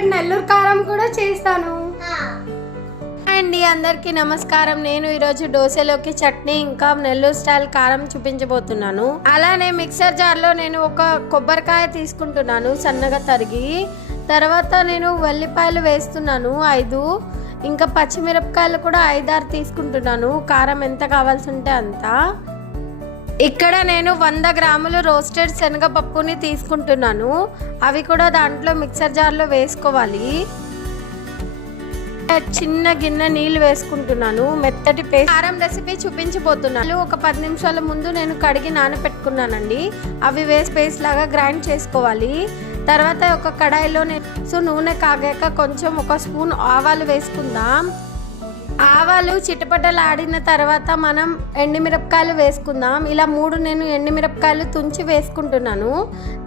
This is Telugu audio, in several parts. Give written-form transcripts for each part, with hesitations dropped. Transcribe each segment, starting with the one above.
సపరేట్ నెల్లూరు కారం కూడా చేస్తాను అండి. అందరికీ నమస్కారం. నేను ఈరోజు దోశలోకి చట్నీ ఇంకా నెల్లూరు స్టైల్ కారం చూపించబోతున్నాను. అలానే మిక్సర్ జార్లో నేను ఒక కొబ్బరికాయ తీసుకుంటున్నాను సన్నగా తరిగి. తర్వాత నేను వెల్లిపాయలు వేస్తున్నాను 5. ఇంకా పచ్చిమిరపకాయలు కూడా 5-6 తీసుకుంటున్నాను. కారం ఎంత కావాల్సి ఉంటే అంత. ఇక్కడ నేను 100 గ్రాములు రోస్టెడ్ శనగపప్పుని తీసుకుంటున్నాను. అవి కూడా దాంట్లో మిక్సర్ జార్లో వేసుకోవాలి. చిన్న గిన్నె నీళ్ళు వేసుకుంటున్నాను. మెత్తటి పేస్ట్ కారం రెసిపీ చూపించబోతున్నాను. ఒక 10 నిమిషాల ముందు నేను కడిగి నానబెట్టుకున్నానండి. అవి వేసి పేస్ట్ లాగా గ్రైండ్ చేసుకోవాలి. తర్వాత ఒక కడాయిలో నూనె కాగాక కొంచెం 1 స్పూన్ ఆవాలు వేసుకుందాం. ఆవాలు చిటపటలాడిన తర్వాత మనం ఎండుమిరపకాయలు వేసుకుందాం. ఇలా 3 నేను ఎండుమిరపకాయలు తుంచి వేసుకుంటున్నాను.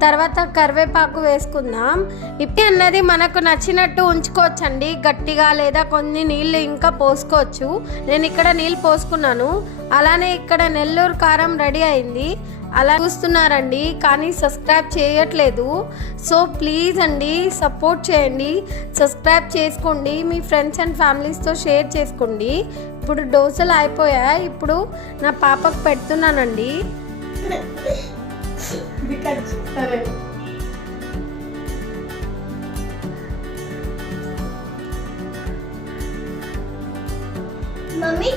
తర్వాత కరివేపాకు వేసుకుందాం. ఇప్పి అన్నది మనకు నచ్చినట్టు ఉంచుకోవచ్చండి. గట్టిగా లేదా కొన్ని నీళ్ళు ఇంకా పోసుకోవచ్చు. నేను ఇక్కడ నీళ్ళు పోసుకున్నాను. అలానే ఇక్కడ నెల్లూరు కారం రెడీ అయింది. అలా చూస్తున్నారండి కానీ సబ్స్క్రైబ్ చేయట్లేదు. సో ప్లీజ్ అండి సపోర్ట్ చేయండి, సబ్స్క్రైబ్ చేసుకోండి, మీ ఫ్రెండ్స్ అండ్ ఫ్యామిలీస్తో షేర్ చేసుకోండి. ఇప్పుడు దోశలు అయిపోయాయి. ఇప్పుడు నా పాపకు పెడుతున్నానండి. మమ్మీ